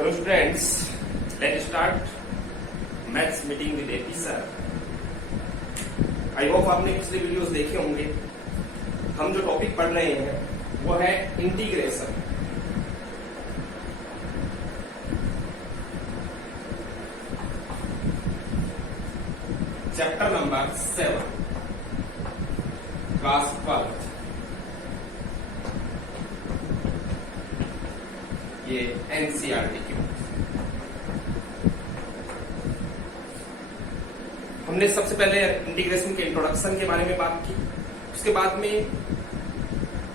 Hello students, let start maths meeting with AP sir. I hope आपने पिछले videos देखे होंगे। हम जो टॉपिक पढ़ रहे हैं वो है इंटीग्रेशन। Chapter number 7, class 12। ये एनसीईआरटी की हमने सबसे पहले इंटीग्रेशन के इंट्रोडक्शन के बारे में बात की। उसके बाद में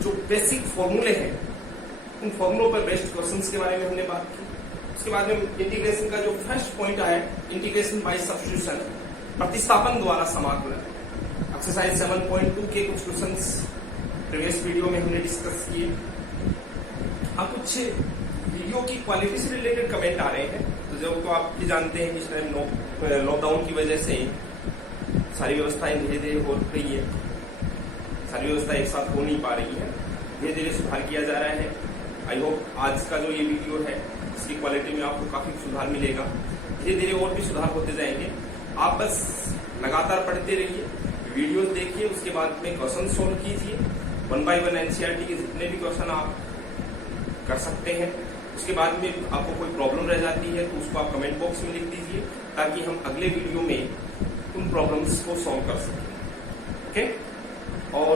जो बेसिक फॉर्मूले हैं उन फॉर्मूलों पर बेस्ड क्वेश्चंस के बारे में हमने बात की। उसके बाद में इंटीग्रेशन का जो फर्स्ट पॉइंट है इंटीग्रेशन बाय सब्स्टिट्यूशन, प्रतिस्थापन द्वारा समाकलन। एक्सरसाइज 7.2 के कुछ क्वेश्चंस प्रीवियस वीडियो में हमने डिस्कस किए। अब कुछ वीडियो की क्वालिटी से रिलेटेड कमेंट आ रहे हैं। तो जब तो आप भी जानते हैं कि इस टाइम लॉकडाउन की वजह से सारी व्यवस्थाएं धीरे धीरे हो रही है, सारी व्यवस्था एक साथ हो नहीं पा रही है, धीरे धीरे सुधार किया जा रहा है। आई होप आज का जो ये वीडियो है इसकी क्वालिटी में आपको काफी सुधार मिलेगा। धीरे धीरे और भी सुधार होते जाएंगे। आप बस लगातार पढ़ते रहिए, वीडियोस देखिए, उसके बाद में क्वेश्चन सोल्व कीजिए। 1 by 1 एनसीईआरटी के जितने भी क्वेश्चन आप कर सकते हैं। उसके बाद में आपको कोई प्रॉब्लम रह जाती है तो उसको आप कमेंट बॉक्स में लिख दीजिए, ताकि हम अगले वीडियो में उन प्रॉब्लम्स को सॉल्व कर सकें। ओके। और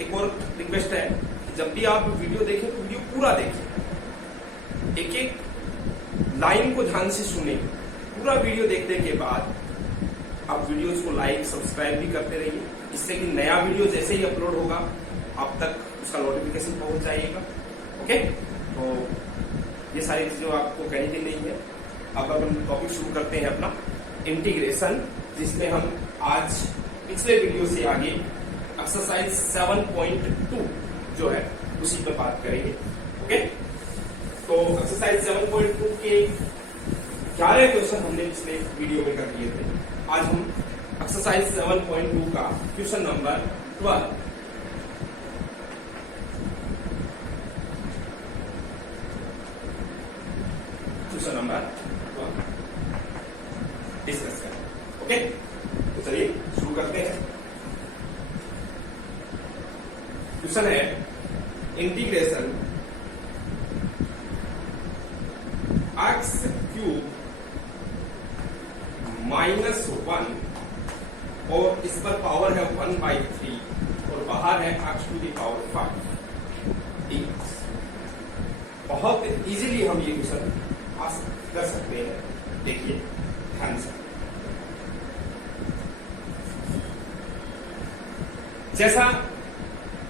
एक और रिक्वेस्ट है कि जब भी आप वीडियो देखें तो वीडियो पूरा देखें, एक एक लाइन को ध्यान से सुने। पूरा वीडियो देखने के बाद आप वीडियोस को लाइक सब्सक्राइब भी करते रहिए, इससे कि नया वीडियो जैसे ही अपलोड होगा आप तक उसका नोटिफिकेशन पहुंच जाएगा। ओके। तो ये सारी चीजें आपको कहने के लिए है। अब हम टॉपिक शुरू करते हैं अपना इंटीग्रेशन, जिसमें हम आज पिछले वीडियो से आगे एक्सरसाइज 7.2 जो है उसी पर बात करेंगे। ओके। तो एक्सरसाइज 7.2 के 11 क्वेश्चन हमने पिछले वीडियो में कर लिए थे। आज हम एक्सरसाइज 7.2 का क्वेश्चन नंबर 12 डिस्कस करें। ओके। तो चलिए शुरू करते हैं। क्वेश्चन है इंटीग्रेशन x³ -1 और इस पर पावर है 1/3 और बाहर है x⁵ dx। बहुत इजीली हम ये क्वेश्चन कर सकते हैं। देखिए ध्यान से, जैसा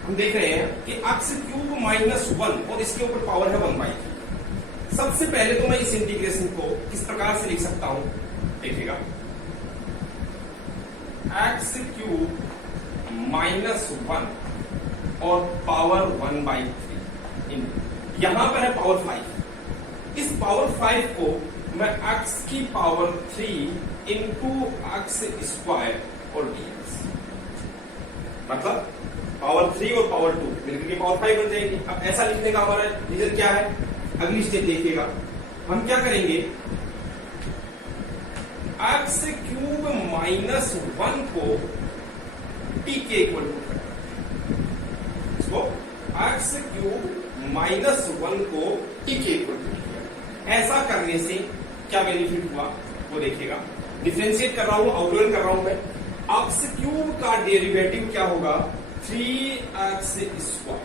हम देख रहे हैं कि x³ -1 और इसके ऊपर पावर है 1/3। सबसे पहले तो मैं इस इंटीग्रेशन को किस प्रकार से लिख सकता हूं, देखिएगा। x³ -1 और पावर 1/3, यहां पर है पावर 5। इस पावर 5 को मैं x की पावर 3 इंटू x² और dx, मतलब पावर 3 और पावर 2 मिलकर के पावर 5 बन जाएगी। अब ऐसा लिखने का हमारा रीजन क्या है, अगली स्टेप देखिएगा। हम क्या करेंगे, x³ -1 को t के इक्वल टू करेंगे। इसको x³ -1 को t के इक्वल टू किया। ऐसा करने से क्या बेनिफिट हुआ वो देखिएगा। डिफरेंशिएट कर रहा हूं, आउटलाइन कर रहा हूं मैं। x³ का डेरिवेटिव क्या होगा, 3x²।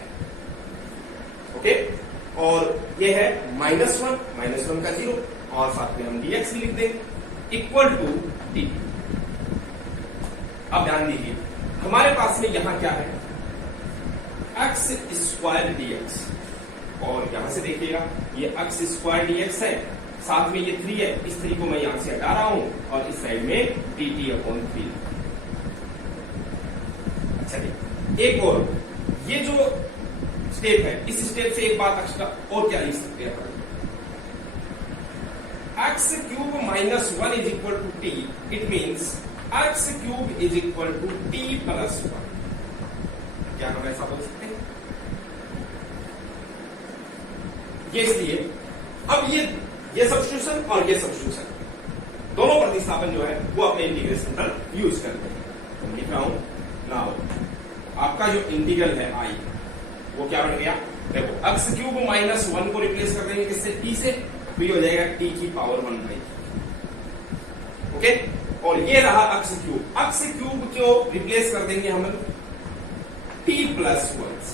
ओके। और ये है -1 का 0 और साथ में हम dx भी लिख देंगे इक्वल टू t। अब ध्यान दीजिए, हमारे पास में यहां क्या है, x² dx, और यहां से देखिएगा ये x² dx है, साथ में ये 3 है। इस 3 को मैं यहां से हटा रहा हूं और इस साइड में dt/3। अच्छा जी, एक और ये जो स्टेप है, इस स्टेप से एक बात एक्स्ट्रा और क्या लिख सकते हैं, x³ -1 is equal to t। It means x³ is equal to t+1। क्या हम ऐसा बोल सकते हैं? ये इसलिए अब ये ये सब्स्टिट्यूशन और ये सब्स्टिट्यूशन दोनों प्रतिस्थापन जो है वो अपने इंटीग्रेशन पर यूज करते हैं। तो लिख रहा हूं नाउ आपका जो इंटीग्रल है आई वो क्या बन गया, देखो अक्स क्यूब माइनस 1 को रिप्लेस कर देंगे किससे, टी से, तो ये हो जाएगा टी की पावर 1 बाई। ओके, और ये रहा अक्स क्यूब को रिप्लेस कर देंगे हम टी प्लस 1।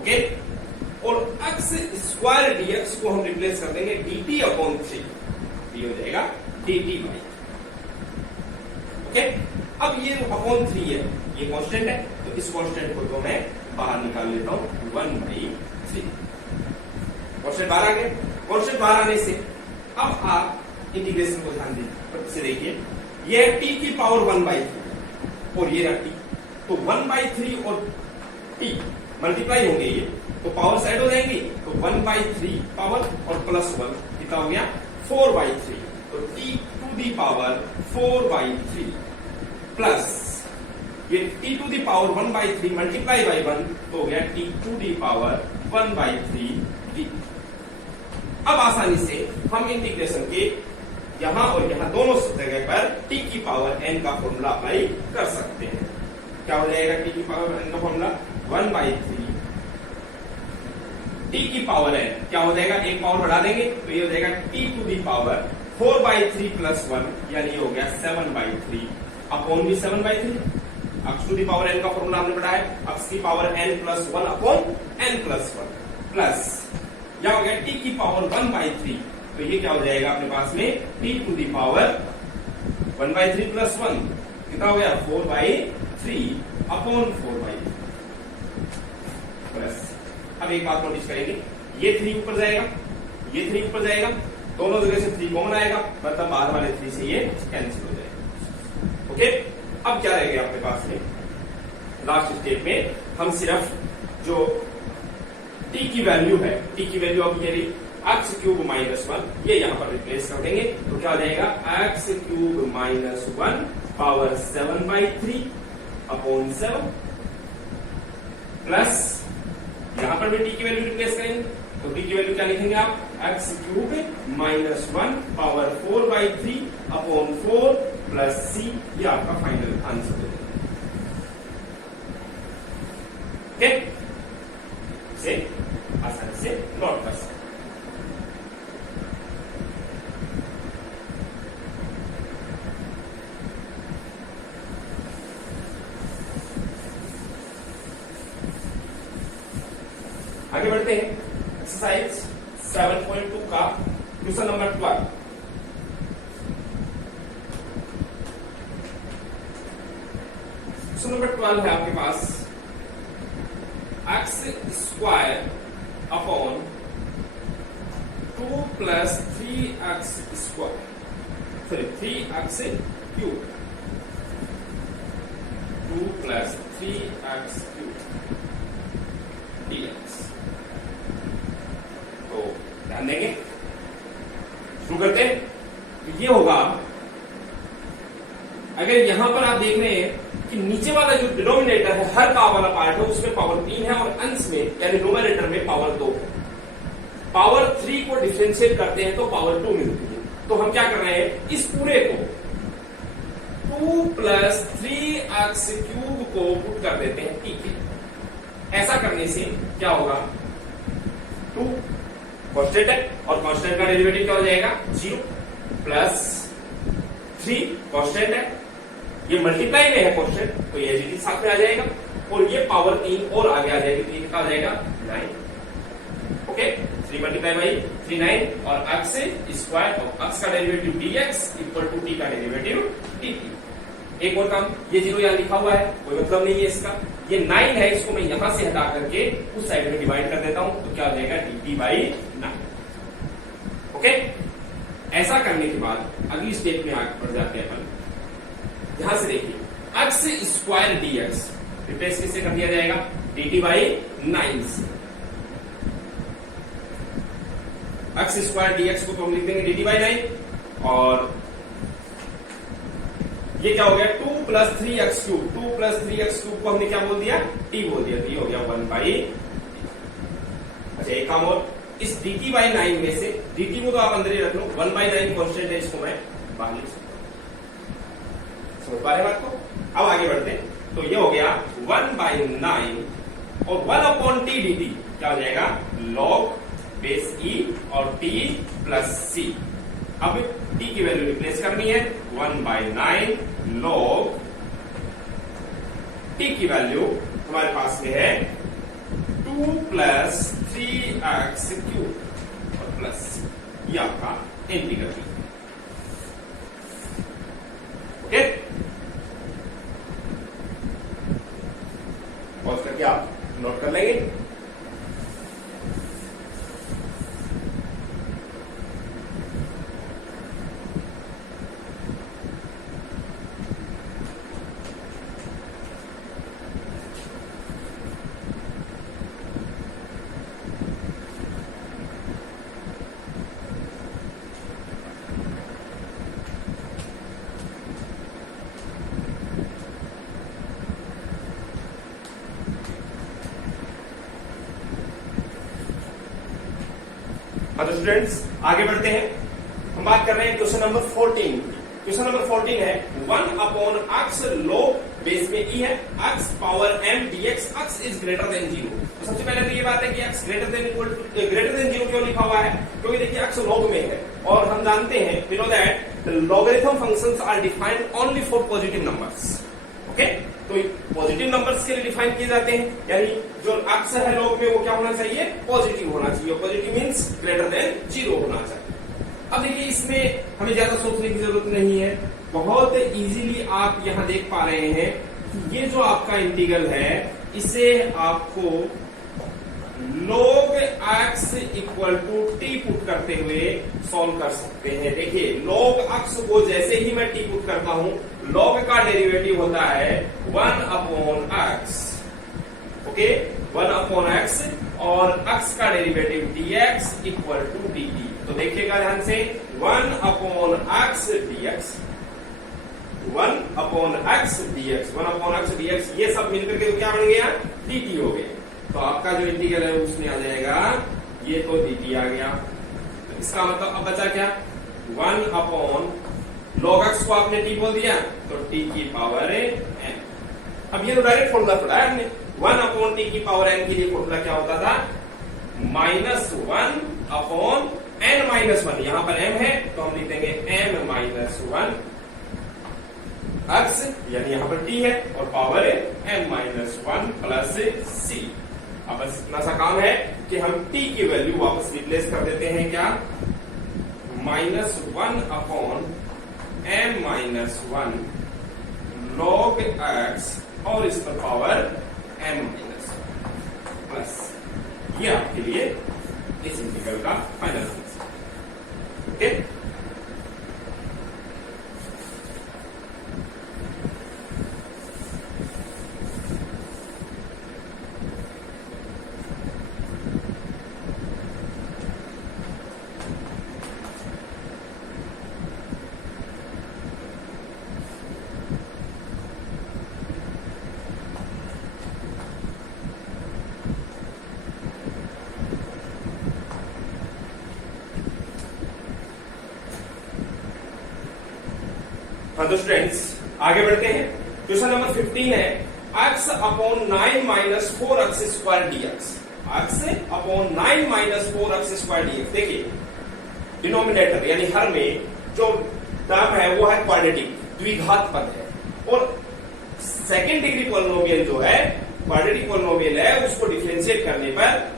ओके, और अक्स स्क्वायर डीएक्स को हम रिप्लेस कर देंगे dt अपॉन 3, ये हो जाएगा dt बाई। ओके, अब ये अपॉन 3 है, ये कांस्टेंट है, तो इस कांस्टेंट को तो मैं बाहर निकाल लेता हूं 1/3। कांस्टेंट बाहर आ गए, कांस्टेंट बाहर आने से अब आप इंटीग्रेशन को ध्यान दें, देखिए ये है t की पावर 1/3 और ये है t, तो 1/3 और t मल्टीप्लाई होंगे ये, तो पावर साइड हो जाएंगी, तो 1/3 पावर और प्लस 1 कितना हो गया 4/3, तो t to the power 4/3 plus ये t to the power 1/3 multiply by 1, तो हो गया t to the power 1/3 t। अब आसानी से हम इंटीग्रेशन के यहां और यहां दोनों जगह पर t की पावर n का फॉर्मूला अप्लाई कर सकते हैं। क्या हो जाएगा t की पावर n का फॉर्मूला 1/3 t की पावर n, क्या हो जाएगा एक पावर बढ़ा देंगे तो ये हो जाएगा t to the power 4/3 plus 1, यानी ये हो गया 7/3 अपॉन भी 7/3। X to the power n का फॉर्मूला हमने पढ़ा है, अक्स की power n plus 1 upon n plus 1 plus या हो गया t की पावर 1/3, तो ये क्या हो जाएगा अपने पास में t to the power 1/3 plus 1 कितना हो गया 4/3 अपॉन 4/3 प्लस। अब एक बात नोटिस करेंगे, ये 3 ऊपर जाएगा, ये 3 ऊपर जाएगा, दोनों जगह से 3 कॉमन आएगा, मतलब बाहर वाले 3 से ये कैंसिल हो जाएगा। ओके, अब क्या रह गया अपने पास में, लास्ट स्टेप में हम सिर्फ जो t की वैल्यू है, t की वैल्यू अब ये रही एक्स क्यूब माइनस 1, ये यहां पर रिप्लेस कर देंगे, तो क्या हो जाएगा x cube minus 1 power 7/3 upon 7 plus यहां पर भी t की वैल्यू रिप्लेस करेंगे, तो t की वैल्यू क्या लिखेंगे आप, x cube minus 1 power 4/3 upon 4 plus c, ये आपका फाइनल आंसर हो जाएगा। ओके, इसे आसानी से नोट कर सकते। आगे बढ़ते हैं एक्सरसाइज 7.2 का क्वेश्चन नंबर 12। क्वेश्चन नंबर 12 है आपके पास x square upon 2 plus 3x square, sorry 3x cube, 2 plus 3x cube dx। तो ध्यान देंगे, शुरू करते हैं। तो ये होगा, अगर यहां पर आप देख रहे हैं कि नीचे वाला जो डिनोमिनेटर है, हर का वाला पार्ट है, उसमें पावर 3 है और अंश में यानी न्यूमरेटर में पावर 2 है। पावर 3 को डिफरेंशिएट करते हैं तो पावर 2 मिलती है। तो हम क्या कर रहे हैं, इस पूरे को 2 प्लस 3x क्यूब को पुट कर देते हैं, ठीक है। ऐसा करने से क्या होगा, 2 कांस्टेंट है और कांस्टेंट का डेरिवेटिव क्या हो जाएगा 0 प्लस 3 कांस्टेंट है, ये मल्टीप्लाई में है कांस्टेंट, तो ये जी साथ में आ जाएगा और ये पावर 3 और आगे आ जाएगी, तो ये कितना आ जाएगा 9। ओके, 3 मल्टीप्लाई बाई 3 9 और x स्क्वायर और x का derivative dx equal to t का डेरिवेटिव dt। एक और काम, ये 0 यहां लिखा हुआ है, कोई मतलब नहीं है इसका, ये 9 है, इसको मैं यहां से हटा करके उस साइड में डिवाइड कर देता हूं, तो क्या हो जाएगा dt बाई 9। ओके, ऐसा करने के बाद अगली स्टेप में आगे बढ़ जाते हैं अपन। यहां से देखिए एक्स स्क्वायर dx रिप्लेस किससे कर दिया जाएगा, dt बाई 9 से। एक्स स्क्वायर dx को तो हम लिख देंगे dt बाई 9 और ये क्या हो गया 2 plus 3x cube, 2 plus 3x cube को हमने क्या बोल दिया, t बोल दिया, तो ये हो गया 1/। अच्छा एक काम और, इस dt बाई 9 में से dt को तो आप अंदर ही रख लो, 1/9 कॉन्स्टेंट है, इसको मैं बाहर लिख सकता हूं। समझ पा रहे बात को? अब आगे बढ़ते हैं। तो ये हो गया 1/9 और 1/t dt क्या हो जाएगा, log बेस e और t प्लस c। अब t की वैल्यू रिप्लेस करनी है, 1/9 log t की वैल्यू हमारे पास में है 2 प्लस 3x क्यूब और प्लस ये आपका इंटीग्रल। ओके, पॉज करके आप नोट कर लेंगे। हाँ तो स्टूडेंट्स आगे बढ़ते हैं। हम बात कर रहे हैं क्वेश्चन नंबर 14। क्वेश्चन नंबर 14 है 1/x log बेस में e है, x power m dx x is greater than 0। तो सबसे पहले तो ये बात है कि x ग्रेटर देन 0 क्यों लिखा हुआ है, क्योंकि देखिए x log में है और हम जानते हैं we know that logarithm functions are defined only for positive numbers. Okay, तो पॉजिटिव नंबर्स के लिए डिफाइन किए जाते हैं, यानी जो x है log में वो क्या होना चाहिए, पॉजिटिव होना चाहिए। पॉजिटिव मींस ग्रेटर देन 0 होना चाहिए। अब देखिए इसमें हमें ज्यादा सोचने की जरूरत नहीं है, बहुत इजीली आप यहां देख पा रहे हैं कि ये जो आपका इंटीग्रल है इसे आपको log x equal to t put करते हुए सॉल्व कर सकते हैं। देखिए log x को जैसे ही मैं t पुट करता हूं, log का डेरिवेटिव होता है 1/x। ओके, 1/x और x का derivative dx equal to dt। तो देखिएगा ध्यान से 1/x dx, 1/x dx, 1/x dx ये सब मिलकर के क्या बन गया, dt हो गया। तो आपका जो इंटीग्रल है उसमें आ जाएगा ये तो dt आ गया। इसका मतलब अब बचा क्या, 1/log x को आपने t बोल दिया तो t की पावर n। अब ये तो डायरेक्ट फॉर्मूला पढ़ा है हमने, 1/t की पावर n के लिए फॉर्मूला क्या होता था, -1/n-1। यहां पर m है तो हम लिख देंगे m-1 x, यानी यहां पर t है और पावर m-1 प्लस c। अब बस इतना सा काम है कि हम t की वैल्यू वापस रिप्लेस कर देते हैं, क्या, -1/m-1 log x और इस पर पावर m-1 प्लस, ये आपके लिए इस इंटीग्रल का फाइनल आंसर। ओके, हाँ तो स्टूडेंट्स आगे बढ़ते हैं। क्वेश्चन नंबर 15 है x/9 - 4x square dx, x/9 - 4x square dx। देखिए डिनोमिनेटर यानी हर में जो टर्म है वो है क्वाड्रेटिक, द्विघात पद है, और सेकेंड डिग्री पॉलिनोमियल जो है क्वाड्रेटिक पॉलिनोमियल है उसको डिफरेंशिएट करने पर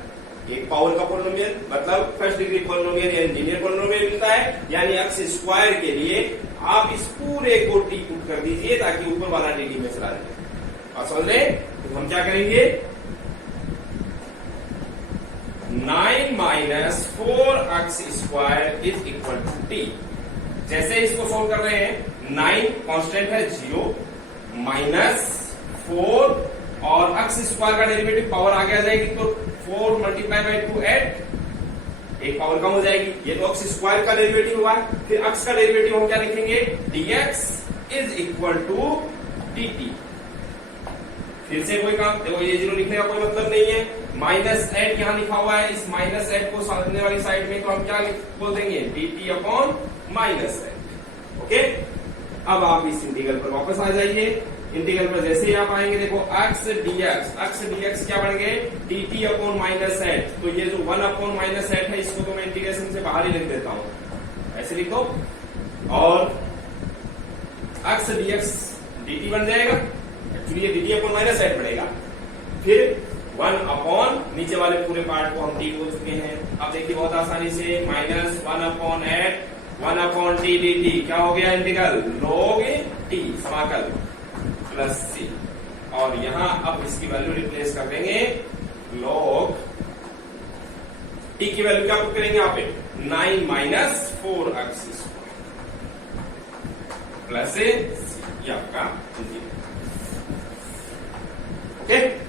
एक पावर का पॉलिनोमियल मतलब फर्स्ट डिग्री पॉलिनोमियल या लीनियर पॉलिनोमियल मिलता है। यानी x स्क्वायर के लिए आप इस पूरे को t पुट कर दीजिए ताकि ऊपर वाला dt में चला जाए। आप समझ रहे, तो हम क्या करेंगे, 9 - 4x square is equal to t। जैसे इसको सोल्व कर रहे हैं, 9 कांस्टेंट है 0, -4 और x स्क्वायर का डेरिवेटिव पावर आगे आ जाएगी तो 4 × 2 8, एक पावर कम हो जाएगी। ये तो x स्क्वायर का डेरिवेटिव हुआ। फिर x का डेरिवेटिव हम क्या लिखेंगे, dx is equal to dt। फिर से कोई काम, देखो ये 0 लिखने का कोई मतलब नहीं है, माइनस एट यहां लिखा हुआ है, इस माइनस एट को सामने वाली साइड में तो हम क्या बोल देंगे, dt upon minus eight. Okay, अब आप इस इंटीग्रल पर वापस आ जाइए। इंटीग्रल पर जैसे ही आप आएंगे, देखो x dx क्या बन गए, dt अपॉन माइनस एट। तो ये जो 1 अपॉन माइनस एट है, इसको तो मैं इंटीग्रेशन से बाहर ही लिख देता हूं, ऐसे लिख दो, और x dx dt बन जाएगा। एक्चुअली ये dt अपॉन माइनस एट बनेगा। फिर 1 अपॉन नीचे वाले पूरे पार्ट को हम टी बोल चुके हैं। अब देखिए बहुत आसानी से, minus 1 upon eight 1 upon t dt क्या हो गया, इंटीग्रल log t समाकल प्लस सी, और यहां अब इसकी वैल्यू रिप्लेस कर देंगे, log t की वैल्यू क्या पुट करेंगे यहाँ पे, 9 माइनस 4x प्लस सी, ये आपका इंटीग्रल। ओके,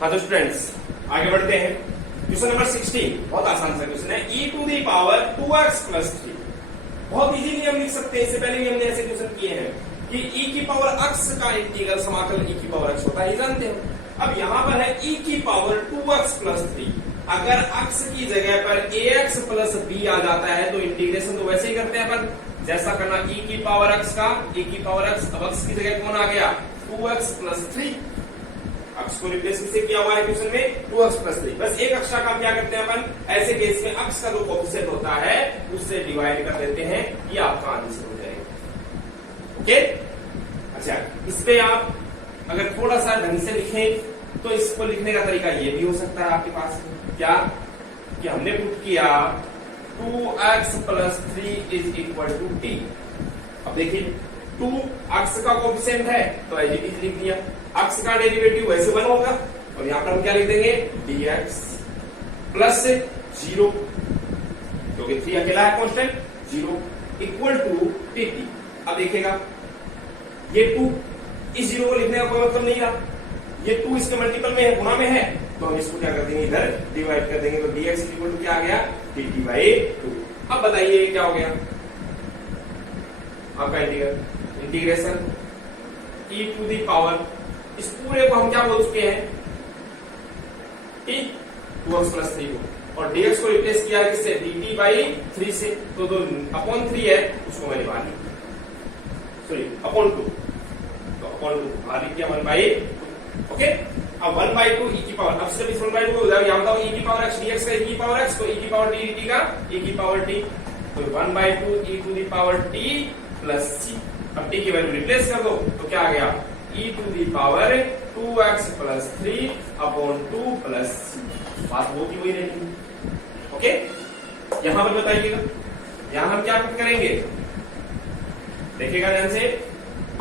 हाँ तो स्टूडेंट्स आगे बढ़ते हैं। क्वेश्चन नंबर 16 बहुत आसान सा क्वेश्चन है, e to the power 2x plus 3। बहुत इजीली हम लिख सकते हैं, इससे पहले भी हमने ऐसे क्वेश्चन किए हैं कि e की पावर x का इंटीग्रल समाकल e की पावर x होता है, ये जानते हैं। अब यहाँ पर है e की पावर 2x प्लस 3। अगर x की जगह पर ax प्लस b आ जाता है तो इंटीग्रेशन तो वैसे ही करते हैं अपन, जैसा करना e की पावर x का, e की पावर x, अब x की जगह कौन आ गया, 2x प्लस 3। x को रिप्लेस किससे किया हुआ है क्वेश्चन में, 2x प्लस 3। बस एक अक्ष का काम क्या करते हैं अपन, ऐसे केस में x का जो कोफिशिएंट होता है उससे डिवाइड कर देते हैं, ये आपका आंसर हो जाएगा। ओके, अच्छा इस पे आप अगर थोड़ा सा ढंग से लिखें तो इसको लिखने का तरीका ये भी हो सकता है आपके पास, क्या कि हमने पुट किया 2x plus 3 is equal to t। अब देखिए 2x का कोफिशिएंट है तो एज इट इज लिख दिया, x का डेरिवेटिव वैसे 1 होगा, और यहां पर हम क्या लिख देंगे, dx प्लस 0, क्योंकि 3 अकेला है कांस्टेंट, 0 इक्वल टू dt। अब देखिएगा ये 2 इस 0 को लिखने का कोई मतलब नहीं रहा, ये 2 इसके मल्टीपल में है, गुणा में है, तो हम इसको क्या कर देंगे, इधर डिवाइड कर देंगे, तो dx इक्वल टू क्या आ गया, dt बाई 2। अब बताइए क्या हो गया आपका integration e to the power, इस पूरे को हम क्या बोल चुके हैं, t 2x प्लस 3 को, और dx को रिप्लेस किया किससे, dt बाई 3 से, तो जो अपॉन 3 है उसको मैंने बाहर लिख दिया, सॉरी अपॉन 2, तो अपॉन 2 बाहर लिख दिया 1 बाई 2। ओके, अब 1 बाई 2 e की पावर, अब सिर्फ इस 1 बाई 2 को यहाँ बताओ, e की पावर x dx का e की पावर x, तो e की पावर d dt का e की पावर t, तो 1 by 2 e to the power t plus c। अब t की वैल्यू रिप्लेस कर दो तो क्या आ गया, e to the power 2x plus 3 upon 2 plus c। बात वो की वही रहेगी। ओके, यहां पर बताइएगा, यहां हम क्या पुट करेंगे, देखिएगा ध्यान से,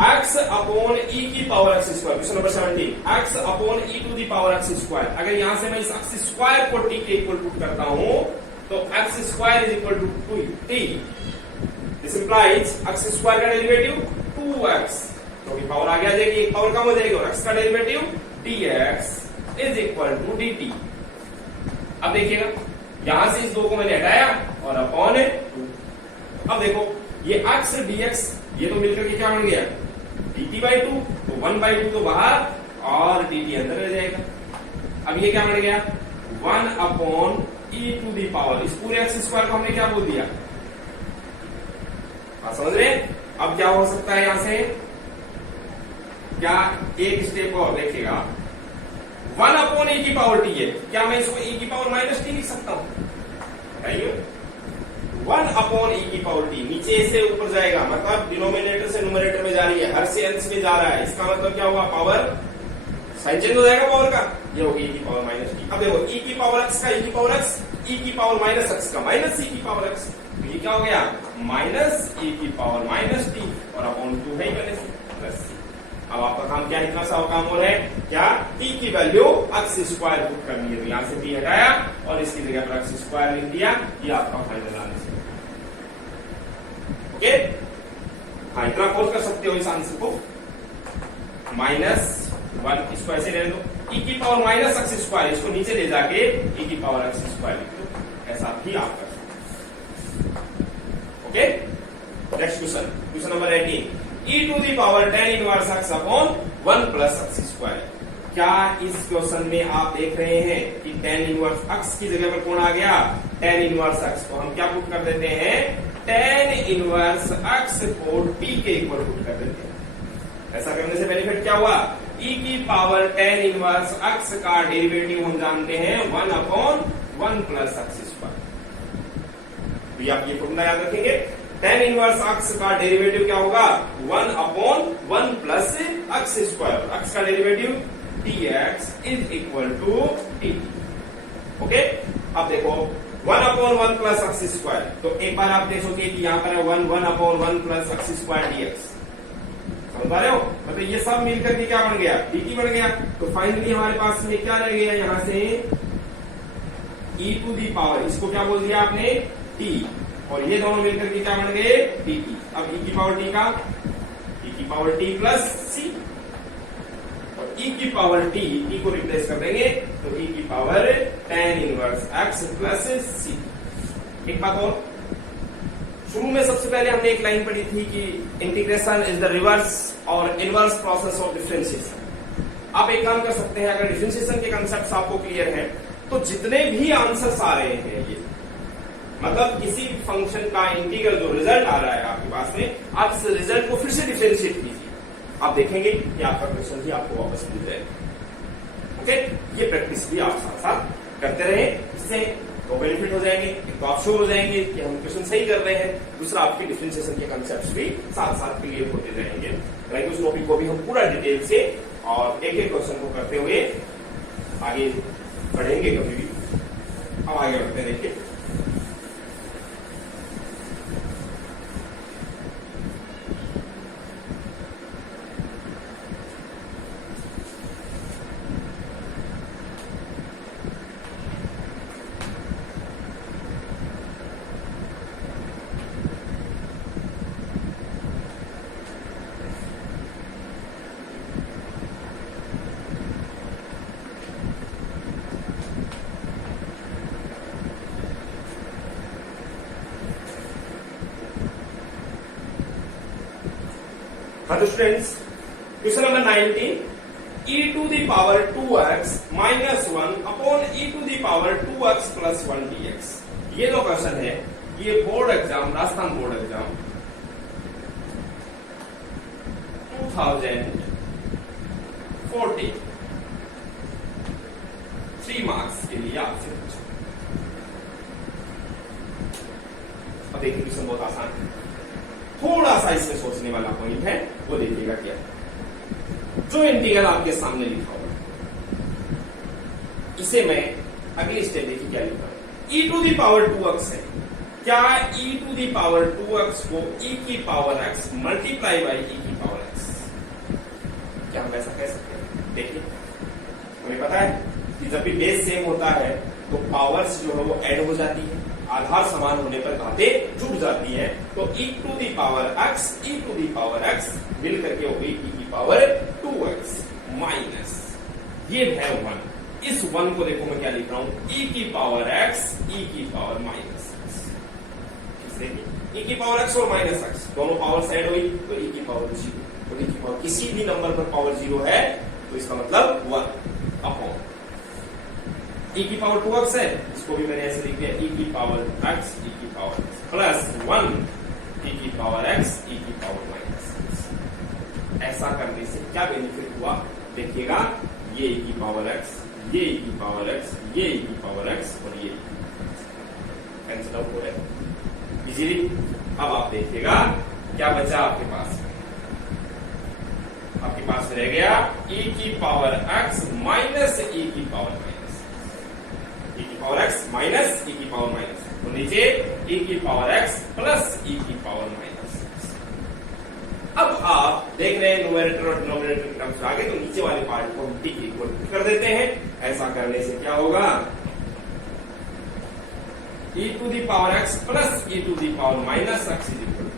x अपॉन e की power x square, question number 17, x upon e to the power x square. अगर यहां से मैं इस x स्क्वायर को t के इक्वल पुट करता हूं तो x square is equal to 2t। This implies x square का डेरिवेटिव 2x, क्योंकि पावर आगे आ जाएगी, एक पावर कम हो जाएगी, और x का derivative dx is equal to dt। अब देखिएगा यहां से इस 2 को मैंने हटाया और अपॉन 2। अब देखो ये x dx ये तो मिलकर के क्या बन गया, dt बाई 2, तो 1 बाई 2 तो बाहर और dt अंदर रह जाएगा। अब ये क्या बन गया, 1 upon e to the power, इस पूरे x स्क्वायर को हमने क्या बोल दिया, समझ रहे हैं। अब क्या हो सकता है, यहां से क्या एक स्टेप और देखिएगा, 1 अपॉन e की पावर t है, क्या मैं इसको e की पावर माइनस टी लिख सकता हूं? बताइए। 1 अपॉन e की पावर t नीचे से ऊपर जाएगा, मतलब डिनोमिनेटर से न्यूमरेटर में जा रही है, हर से अंश में जा रहा है, इसका मतलब क्या हुआ, पावर साइन चेंज हो जाएगा पावर का, ये होगी e की पावर माइनस टी। अब देखो e की पावर x का e की पावर x, e की पावर माइनस x का माइनस e की पावर x, तो ये क्या हो गया, माइनस e की पावर माइनस टी, और अपॉन 2 है पहले से प्लस c। अब आपका काम क्या, इतना सा काम हो रहा है क्या, t की वैल्यू x स्क्वायर पुट करनी है, तो यहां से t हटाया और इसकी जगह पर x स्क्वायर लिख दिया, ये आपका फाइनल आंसर। ओके, हाँ इतना खोज कर सकते हो इस आंसर को, -1 इसको ऐसे रहने दो, e की पावर माइनस x स्क्वायर, इसको नीचे ले जाके e की पावर x स्क्वायर लिख दो, ऐसा भी आप कर सकते हो। Okay, next question, question number 18, e to the power tan inverse x upon 1 plus x square. क्या इस क्वेश्चन में आप देख रहे हैं कि tan इनवर्स x की जगह पर कौन आ गया, tan इनवर्स x को हम क्या पुट कर देते हैं, tan इनवर्स x को t के इक्वल पुट कर देते हैं। ऐसा करने से बेनिफिट क्या हुआ, e की पावर tan इनवर्स x का डेरिवेटिव हम जानते हैं 1 अपॉन 1 प्लस x स्क्वायर। तो आप ये फॉर्मूला याद रखेंगे, tan इनवर्स x का डेरिवेटिव क्या होगा, 1 upon 1 plus x square, x का derivative dx is equal to dt। Okay, अब देखो 1 अपॉन 1 प्लस x स्क्वायर, तो एक बार आप देखोगे कि यहाँ पर है 1 upon 1 plus x square dx, समझ पा रहे हो, मतलब ये सब मिलकर के क्या बन गया, dt बन गया। तो फाइनली हमारे पास में क्या रह गया, यहाँ से e टू दी पावर, इसको क्या बोल दिया आपने, t, और ये दोनों मिलकर के क्या बन गए, dt। अब e की पावर t का e की पावर t प्लस c, और e की पावर t को रिप्लेस कर देंगे तो e की power tan inverse x plus c। एक बात और, शुरू में सबसे पहले हमने एक लाइन पढ़ी थी कि इंटीग्रेशन इज द रिवर्स और इनवर्स प्रोसेस ऑफ डिफरेंशिएशन। आप एक काम कर सकते हैं, अगर डिफरेंशिएशन के कंसेप्ट आपको क्लियर है तो जितने भी आंसर्स आ रहे हैं, ये मतलब किसी फंक्शन का इंटीग्रल जो रिजल्ट आ रहा है आपके पास में, आप इस रिजल्ट को फिर से डिफरेंशिएट कीजिए, आप देखेंगे कि आपका क्वेश्चन भी आपको वापस मिल जाएगा। ओके, ये प्रैक्टिस भी आप साथ साथ करते रहे, इससे तो बेनिफिट हो जाएंगे, एक तो आप श्योर हो जाएंगे कि हम क्वेश्चन सही कर रहे हैं, दूसरा आपके डिफरेंशिएशन के कंसेप्ट्स भी साथ साथ क्लियर होते रहेंगे। लैंग्वेज टॉपिक को भी हम पूरा डिटेल से और एक एक क्वेश्चन को करते हुए आगे बढ़ेंगे कभी भी। अब आगे बढ़ते हैं, देखिए हाँ तो students, question number 19, e to the power 2x minus 1 upon e to the power 2x plus 1 dx। ये जो क्वेश्चन है, ये board exam, Rajasthan board exam 2040 3 marks के लिए आपसे पूछा। अब देखिए क्वेश्चन बहुत आसान है, थोड़ा सा इसमें सोचने वाला पॉइंट है, वो देखिएगा क्या जो इंटीग्रल आपके सामने लिखा होगा, इसे मैं अगली स्टेप देखिए क्या लिखा है, e to the power 2x है, क्या e to the power 2x को e की power x multiply by e की पावर x, क्या हम ऐसा कह सकते हैं? देखिए हमें पता है कि जब भी बेस सेम होता है तो पावर्स जो है वो ऐड हो जाती है, आधार समान होने पर घातें जुड़ जाती हैं, तो e to the power x e to the power x मिल करके हो गई e की पावर 2x माइनस, ये है 1, इस 1 को देखो मैं क्या लिख रहा हूं, e की पावर x e की पावर माइनस x। देखिए e की पावर x और माइनस x दोनों पावर ऐड हुई तो e की पावर 0, तो e की पावर किसी भी नंबर पर पावर 0 है तो इसका मतलब 1 अपॉन e की पावर 2x है, इसको भी मैंने ऐसे लिख दिया e की पावर x e की पावर x प्लस 1 e की पावर x e की पावर माइनस x, ऐसा करने से क्या बेनिफिट हुआ देखिएगा, ये e की पावर x, ये e की पावर x, ये e की पावर x और ये कैंसिल आउट हो रहा है इजीली। अब आप देखिएगा क्या बचा आपके पास, आपके पास रह गया e की पावर x माइनस e की पावर माइनस, e की पावर x माइनस e की पावर माइनस, तो नीचे e की पावर x प्लस e की पावर माइनस। अब आप देख रहे हैं न्यूमरेटर और डिनोमिनेटर की टर्म्स आ गए, तो नीचे वाले पार्ट को हम t के इक्वल कर देते हैं। ऐसा करने से क्या होगा, e to the power x plus e to the power minus x is equal,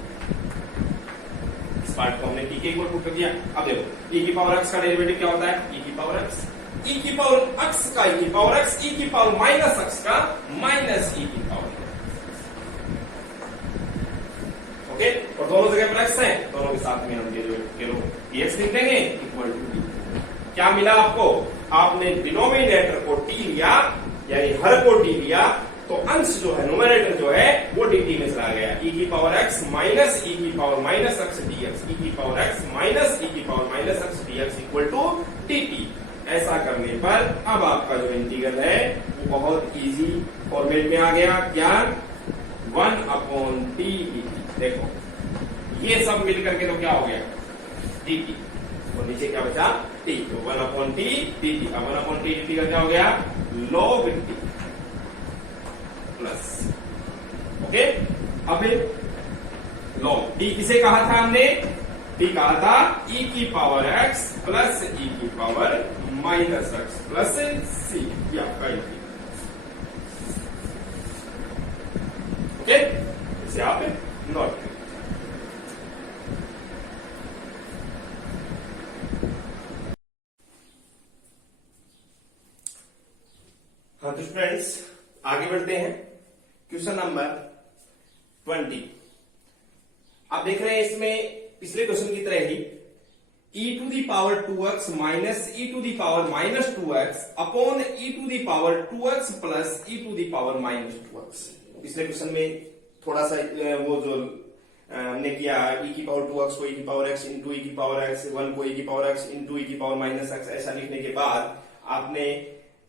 इस पार्ट को हमने t के इक्वल पुट कर दिया। अब देखो e की पावर x का डेरिवेटिव क्या होता है, e की पावर x, e की पावर x का e की पावर x, e की पावर माइनस x का माइनस e की पावर, ओके। और दोनों जगह पर x है, दोनों के साथ में हम डेरिवेटिव dx लिख देंगे इक्वल टू डी। क्या मिला आपको, आपने डिनोमिनेटर को t लिया यानी हर को t लिया, तो अंश जो है न्यूमरेटर जो है वो dt में चला गया, e की पावर x माइनस e की power minus x dx, e की पावर x माइनस e की power minus x dx equal to dt। ऐसा करने पर अब आपका जो इंटीग्रल है वो बहुत इजी फॉर्मेट में आ गया, क्या 1/t dt। देखो ये सब मिल करके तो क्या हो गया dt, और नीचे क्या बचा t, तो 1/t dt। अब 1/t dt का क्या हो गया log t प्लस, ओके। अब log t किसे कहा था हमने, t कहा था e की पावर x प्लस e की power minus x plus c, ये आपका ओके, इसे आप नोट। हाँ तो स्टूडेंट्स आगे बढ़ते हैं, क्वेश्चन नंबर 20। आप देख रहे हैं इसमें पिछले क्वेश्चन की तरह ही e to the power 2x minus e to the power minus 2x upon e to the power 2x plus e to the power minus 2x। पिछले क्वेश्चन में थोड़ा सा वो जो हमने किया e की पावर 2x को e की पावर x इंटू e की पावर x, 1 को e की पावर x इंटू e की पावर माइनस x, ऐसा लिखने के बाद आपने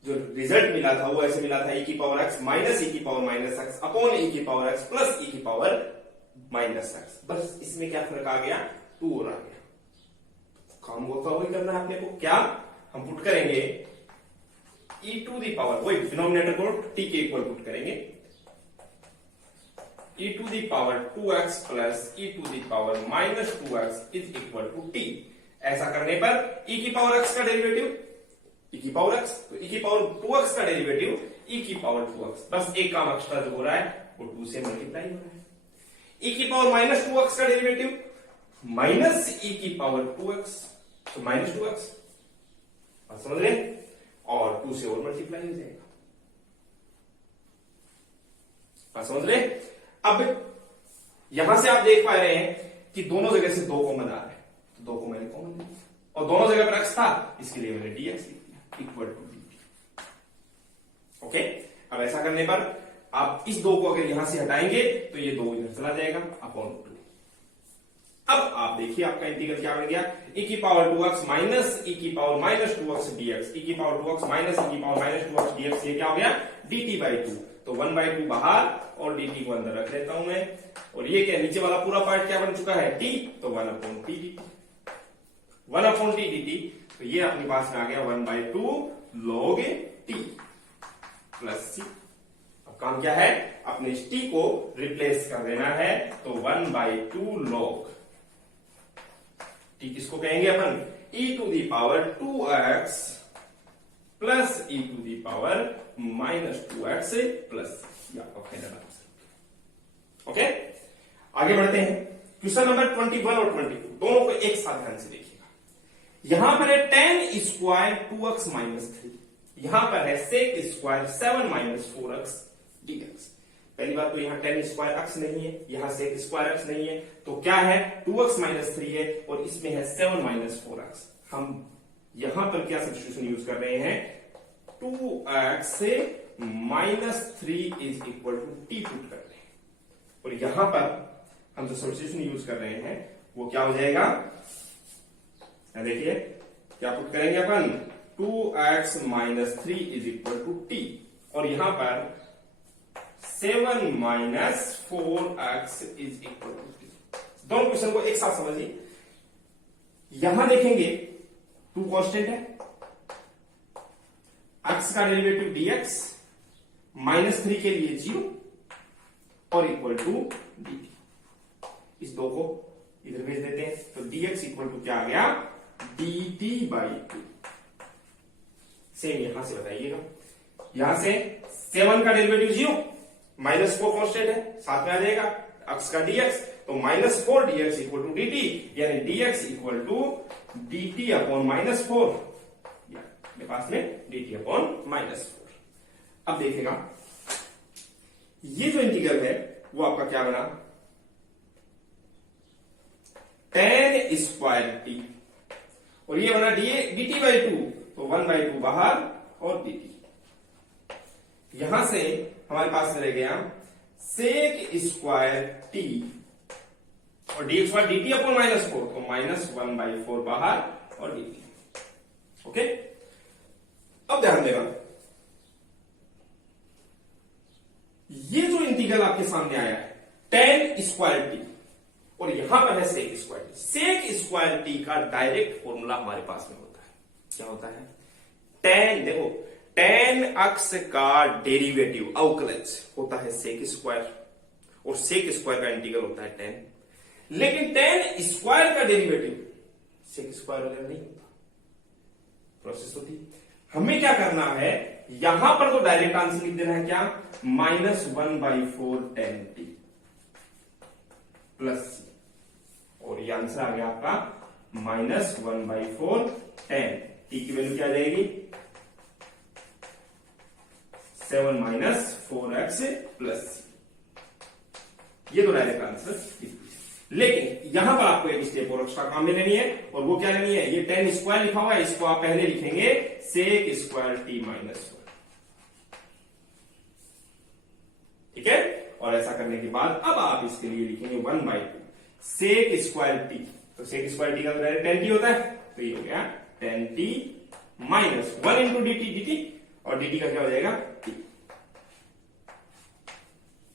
जो रिजल्ट मिला था वो ऐसे मिला था e की पावर x माइनस e की power minus x upon e की पावर x प्लस e की पावर माइनस x। बस इसमें क्या फर्क आ गया, 2 और आ गया। काम वो का वही करना है अपने को, क्या हम पुट करेंगे e टू दी पावर, वही डिनोमिनेटर को t के इक्वल पुट करेंगे, e to the power 2x plus e to the power minus 2x is equal to t। ऐसा करने पर e की पावर x का डेरिवेटिव e की पावर x, तो e की पावर 2x का डेरिवेटिव e की पावर 2x, बस एक काम एक्स्ट्रा जो हो रहा है वो 2 से मल्टीप्लाई हो रहा है। e की पावर माइनस 2x का डेरिवेटिव माइनस e की पावर 2x, तो माइनस 2x, समझ रहे, और 2 से और मल्टीप्लाई हो जाएगा, समझ रहे। अब यहां से आप देख पा रहे हैं कि दोनों जगह से 2 कॉमन आ रहा है, तो 2 को मैंने कॉमन लिया और दोनों जगह पर x था, इसके लिए मैंने dx लिख दिया इक्वल टू dt, ओके। अब ऐसा करने पर आप इस 2 को अगर यहां से हटाएंगे तो ये 2 इधर चला जाएगा अपॉन 2। अब आप देखिए आपका इंटीग्रल क्या बन गया, e की पावर 2x माइनस e की power minus 2x dx, e की पावर 2x माइनस e की पावर माइनस 2x dx, ये क्या हो गया dt/2, तो 1/2 बाहर और dt को अंदर रख लेता हूं मैं, और ये क्या नीचे वाला पूरा पार्ट क्या बन चुका है t, तो 1/t dt, 1/t dt, तो ये अपने पास में आ गया 1/2 log t प्लस c। अब काम क्या है, अपने इस t को रिप्लेस कर देना है, तो 1/2 log t किसको कहेंगे अपन, e to the power 2x plus e to the power minus 2x plus, ये आपका फाइनल आंसर, ओके। आगे बढ़ते हैं, क्वेश्चन नंबर 21 और 22 दोनों को एक साथ ध्यान से देखिएगा। यहां पर है tan स्क्वायर 2x माइनस 3, यहां पर है sec square 7 minus 4x dx। पहली बात तो यहाँ tan स्क्वायर x नहीं है, यहाँ sec स्क्वायर x नहीं है, तो क्या है 2x माइनस 3 है और इसमें है 7 माइनस 4x। हम यहां पर क्या सब्स्टिट्यूशन यूज कर रहे हैं, 2x से minus 3 is equal to t put कर रहे हैं, और यहां पर हम जो सब्स्टिट्यूशन यूज कर रहे हैं वो क्या हो जाएगा, देखिए क्या पुट करेंगे अपन, 2x minus 3 is equal to t, और यहां पर 7 minus 4x is equal to t. दोनों क्वेश्चन को एक साथ समझिए। यहां देखेंगे 2 कांस्टेंट है, x का डेरिवेटिव dx माइनस 3 के लिए 0 और इक्वल टू dt। इस दो को इधर भेज देते हैं, तो dx इक्वल टू क्या आ गया, dt बाई 2। सेम यहां से बताइएगा, यहां से 7 का डेरिवेटिव 0, माइनस 4 कांस्टेंट है, साथ में आ जाएगा x का dx, तो minus 4 dx equal to dt, यानी dx equal to dt upon minus 4, मेरे पास में dt अपॉन माइनस 4। अब देखेगा ये जो इंटीग्रल है वो आपका क्या बना, tan स्क्वायर टी, और ये बना dt बाई 2, तो 1/2 बाहर और dt। यहां से हमारे पास रह गया सेक स्क्वायर टी, और dx by dt upon minus 4, तो माइनस 1/4 बाहर और dt। ओके, अब ध्यान देना, ये जो इंटीग्रल आपके सामने आया है tan स्क्वायर टी, और यहां पर है sec square t. Sec square t का डायरेक्ट फॉर्मूला हमारे पास में होता है, क्या होता है, tan, देखो tan अक्ष का डेरिवेटिव अवकलज होता है सेक स्क्वायर, और सेक स्क्वायर का इंटीग्रल होता है tan, लेकिन tan स्क्वायर का डेरिवेटिव सेक स्क्वायर वगैरह नहीं होता, प्रोसेस होती। हमें क्या करना है, यहां पर तो डायरेक्ट आंसर लिख देना है क्या, minus 1/4 tan t plus c, और ये आंसर आ गया आपका माइनस 1/4 tan t की वैल्यू क्या आ जाएगी, 7 माइनस 4x प्लस c। ये तो डायरेक्ट आंसर। लेकिन यहां पर आपको एक स्टेप और एक्स्ट्रा काम में लेनी है, और वो क्या लेनी है, ये tan स्क्वायर लिखा हुआ है, इसको आप पहले लिखेंगे सेक स्क्वायर टी माइनस 1, ठीक है। और ऐसा करने के बाद अब आप इसके लिए लिखेंगे 1/2 सेक स्क्वायर टी, तो सेक स्क्वायर टी का तो डायरेक्ट tan t होता है, तो ये हो गया tan t minus 1 into dt, और dt का क्या हो जाएगा t।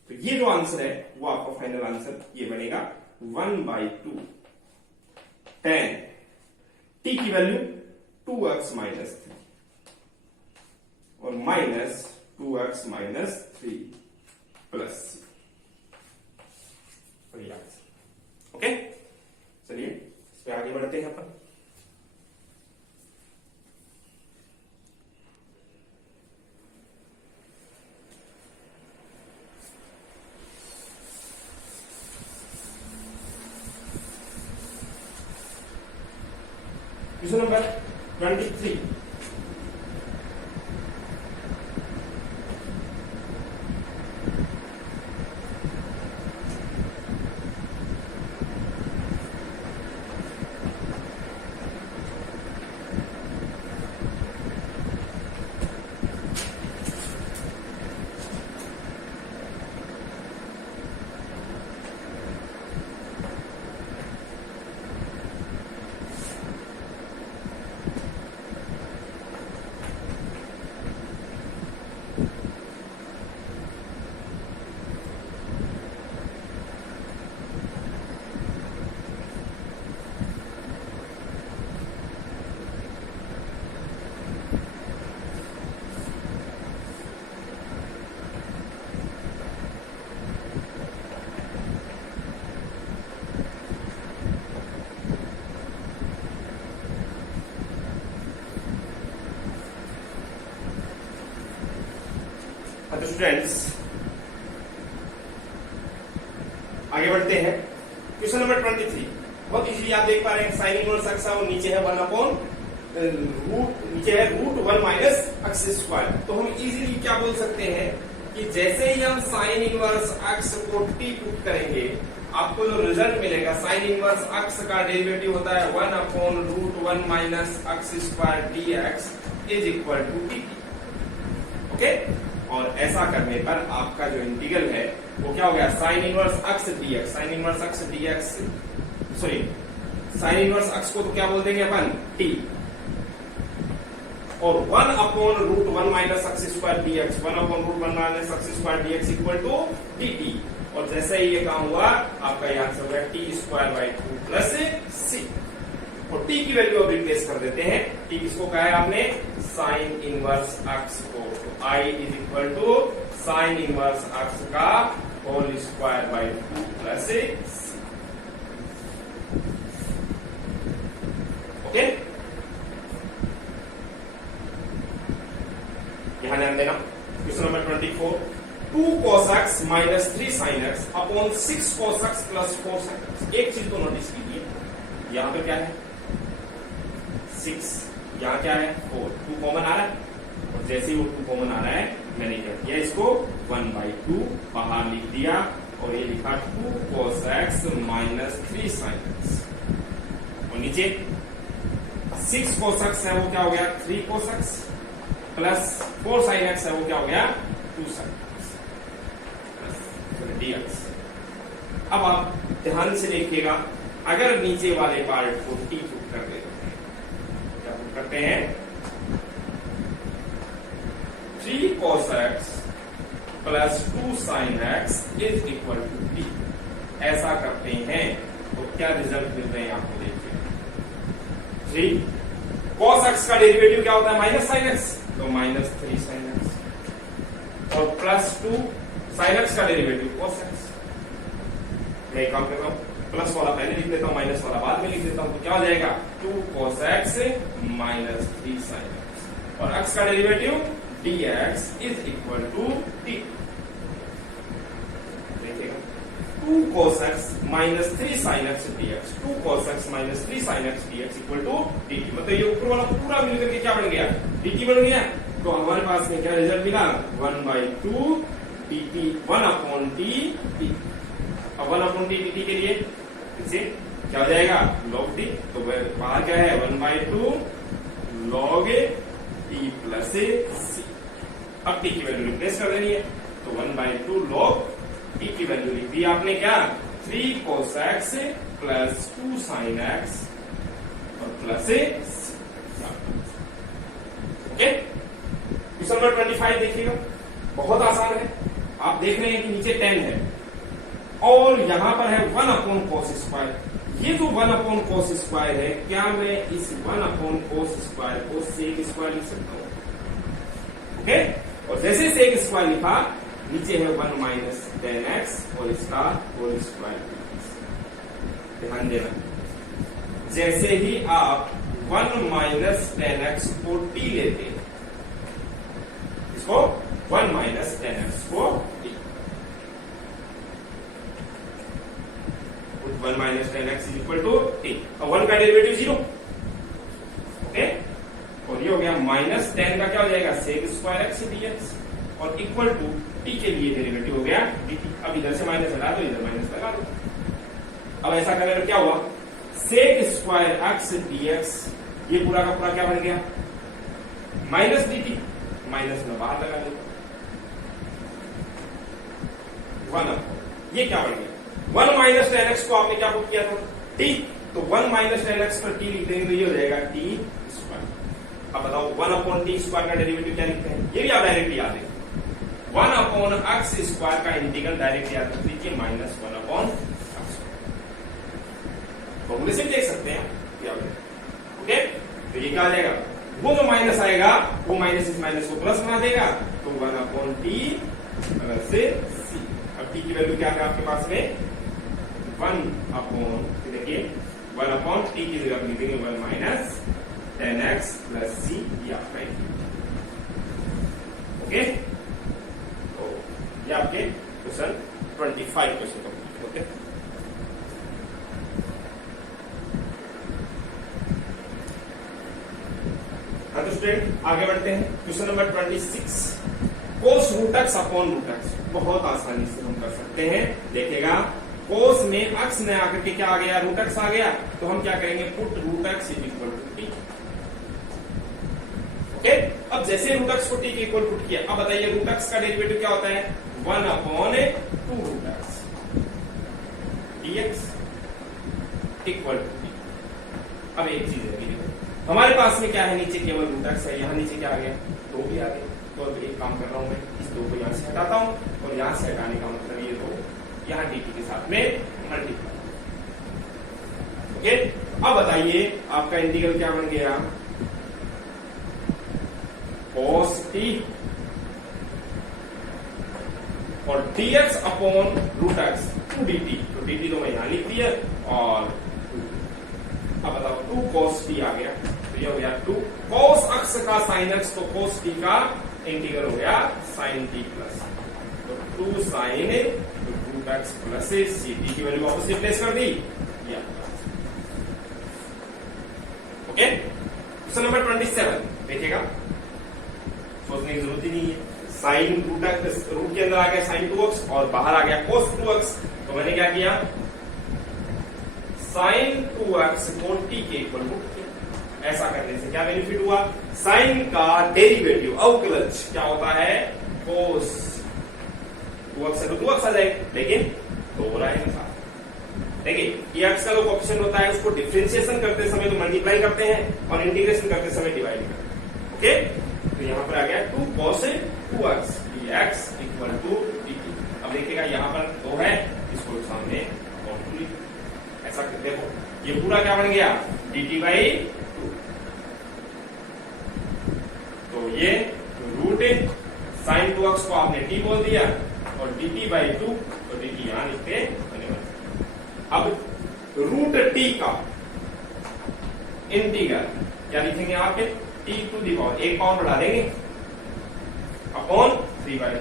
तो ये जो आंसर है वो आपका फाइनल आंसर ये बनेगा 1/2 tan t की वैल्यू 2x माइनस 3 और minus 2x minus 3 plus c। Okay, चलिए इस पे आगे बढ़ते हैं अपन। क्वेश्चन नंबर 23, तो स्टूडेंट्स आगे बढ़ते हैं। क्वेश्चन नंबर 23 बहुत इजीली आप देख पा रहे हैं, साइन इनवर्स एक्स और नीचे है 1 अपॉन रूट, नीचे है रूट 1 माइनस एक्स स्क्वायर। तो हम इजीली क्या बोल सकते हैं कि जैसे ही हम साइन इनवर्स एक्स को टी पुट करेंगे, आपको जो रिजल्ट मिलेगा साइन इनवर्स एक्स का डेरिवेटिव होता है 1 upon root 1 minus x square d x is equal to t. Okay, और ऐसा करने पर आपका जो इंटीग्रल है वो क्या हो गया, sine inverse x dx, sine inverse x dx, sorry sine inverse x को तो क्या बोल देंगे अपन, टी, और 1/√1 minus x square dx, 1/√1 minus x square dx equal to dt, और जैसे ही ये काम हुआ आपका ये आंसर होगा t² 2 प्लस c, और t की वैल्यू अब रिप्लेस कर देते हैं। t किसको कहा है आपने, साइन इनवर्स एक्स को, तो i is equal to sine inverse x का whole square by 2 plus c। Okay, यहां ध्यान देना। Question number 24, 2 cos x minus 3 sin x upon 6 cos x plus 4 sin x। एक चीज को नोटिस कीजिए, यहां पे क्या है 6, यहां क्या है 4, 2 कॉमन आ रहा है, और जैसे ही वो 2 कॉमन आ रहा है मैंने क्या किया, इसको 1/2 बाहर लिख दिया, और ये लिखा 2 cos x minus 3 sin x, और नीचे 6 cos x है वो क्या हो गया 3 cos x, plus 4 sin x है वो क्या हो गया 2 sin x dx। अब आप ध्यान से देखिएगा, अगर नीचे वाले पार्ट को t पुट कर देते हैं, क्या पुट करते हैं, 3 cos x plus 2 sin x is equal to t, ऐसा करते हैं तो क्या रिजल्ट मिल रहे हैं आपको, देखिए 3 cos x का डेरिवेटिव क्या होता है माइनस sin x, तो माइनस 3 sin x, और प्लस 2 sin x का डेरिवेटिव cos x। मैं काम करता हूं, प्लस वाला पहले लिख देता हूं, माइनस वाला बाद में लिख देता हूं, तो क्या हो जाएगा 2 cos x minus 3 sin x, और x का derivative dx is equal to t। देखिएगा 2 cos x minus 3 sin x dx, 2 cos x minus 3 sin x dx equal to dt, मतलब ये ऊपर वाला पूरा मिलकर के क्या बन गया, dt बन गया। तो हमारे पास में क्या रिजल्ट मिला, 1/2 dt 1/t, अब 1/t dt के लिए इसे क्या हो जाएगा log t, तो बाहर क्या है 1/2 log t प्लस c। अब t की वैल्यू रिप्लेस कर देनी है, तो 1/2 log t की वैल्यू लिख दी आपने क्या 3 cos x plus 2 sin x और plus c। Okay, question number 25 देखिएगा, बहुत आसान है। आप देख रहे हैं कि नीचे 10 है और यहां पर है 1/cos स्क्वायर। ये जो 1/cos स्क्वायर है, क्या मैं इस 1/cos स्क्वायर को सेक स्क्वायर लिख सकता हूं, ओके, और जैसे सेक स्क्वायर लिखा, नीचे है 1 माइनस 10x और इसका होल स्क्वायर। ध्यान देना, जैसे ही आप 1 माइनस 10x को t लेते हैं, इसको 1 माइनस 10x को t, 1 minus 10x is equal to t, और 1 का डेरिवेटिव 0, ओके, और ये हो गया माइनस 10 का क्या हो जाएगा सेक स्क्वायर x dx, और इक्वल टू t के लिए डेरिवेटिव हो गया dt। अब इधर से माइनस हटा दो, इधर माइनस लगा दो। अब ऐसा करने में क्या हुआ, सेक स्क्वायर x dx, ये पूरा का पूरा क्या बन गया माइनस dt, माइनस में बाहर लगा दो 1, ये क्या बन गया 1 माइनस 10x को आपने क्या पुट किया था t, तो 1 माइनस 10x पर t लिख देंगे तो ये हो जाएगा t स्क्वायर। अब बताओ 1/t स्क्वायर का डेरिवेटिव क्या लिखते हैं, ये भी आप डायरेक्ट याद है, 1/x स्क्वायर का इंटीग्रल डायरेक्ट याद रख लीजिए माइनस 1/x। फॉर्मूले से देख सकते हैं ओके, तो ये क्या आ जाएगा, वो जो माइनस आएगा वो माइनस इस माइनस को प्लस बना देगा, तो 1/t प्लस c। अब t की वैल्यू क्या है आपके पास में 1/, देखिए 1/t की जगह लिखेंगे 1 माइनस 10x प्लस c, ये आपका ओके। तो ये आपके क्वेश्चन 25 क्वेश्चन कंप्लीट होते हैं। हाँ तो स्टूडेंट आगे बढ़ते हैं, question number 26, cos root x upon root x. बहुत आसानी से हम कर सकते हैं, देखिएगा कोस में अक्स ने आकर के क्या आ गया रूट एक्स आ गया, तो हम क्या करेंगे put root x is equal to t. Okay, अब जैसे रूट एक्स को टी के इक्वल पुट किया, अब बताइए रूट एक्स का डेरिवेटिव क्या होता है 1/2 root x dx equal to t. अब एक चीज है देखो, हमारे पास में क्या है, नीचे केवल रूट एक्स है, यहाँ नीचे क्या आ गया, 2 भी आ गया। तो अब एक काम कर रहा हूं मैं, इस 2 को यहाँ से हटाता हूँ, और यहाँ से हटाने का मतलब ये 2 यहाँ dt के साथ में मल्टीप्लाई। ओके, अब बताइए आपका इंटीग्रल क्या बन गया, cos t और dx upon root x 2dt, तो dt तो मैं यहां लिख दिया, और अब बताओ 2 cos t आ गया, तो ये हो गया 2 cos अक्ष का sin x, तो cos t का इंटीग्रल हो गया sin t प्लस, तो 2 sin root x plus c, t की वैल्यू वापस रिप्लेस कर दी। ओके, क्वेश्चन नंबर 27 देखिएगा, सोचने की जरूरत ही नहीं है। साइन रूट के अंदर आ गया sin 2x और बाहर आ गया cos 2x, तो मैंने क्या किया, sin 2x को t के इक्वल टू किया। ऐसा करने से क्या बेनिफिट हुआ, साइन का डेरिवेटिव अवकलज क्या होता है, cos 2x से तो 2x आ जाएगा, लेकिन 2 हो रहा है साथ। देखिए ये x का जो कोएफिशिएंट होता है उसको डिफरेंशिएशन करते समय तो मल्टीप्लाई करते हैं और इंटीग्रेशन करते समय डिवाइड करते हैं। ओके, तो यहाँ पर आ गया 2 cos 2x dx equal to dt। अब देखिएगा यहाँ पर 2 है, इसको सामने और 2 लिख, ऐसा करते हो, ये पूरा क्या बन गया dt बाई 2, तो ये रूट sin 2x को आपने t बोल दिया और dt बाई 2, तो dt यहाँ लिखते बनेगा। अब रूट t का इंटीग्रल क्या लिखेंगे यहाँ पे, t टू दी पावर, एक पावर बढ़ा देंगे अपॉन 3 बाई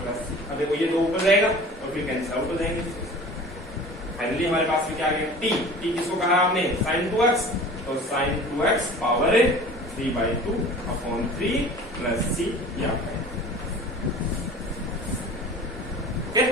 प्लस। अब देखो ये 2 ऊपर जाएगा और फिर कैंसिल आउट हो जाएंगे। फाइनली हमारे पास में क्या आ गया, t किसको कहा आपने, sin 2x, तो sin 2x power 3 by 2 upon 3 plus c, ये आपका है। ओके,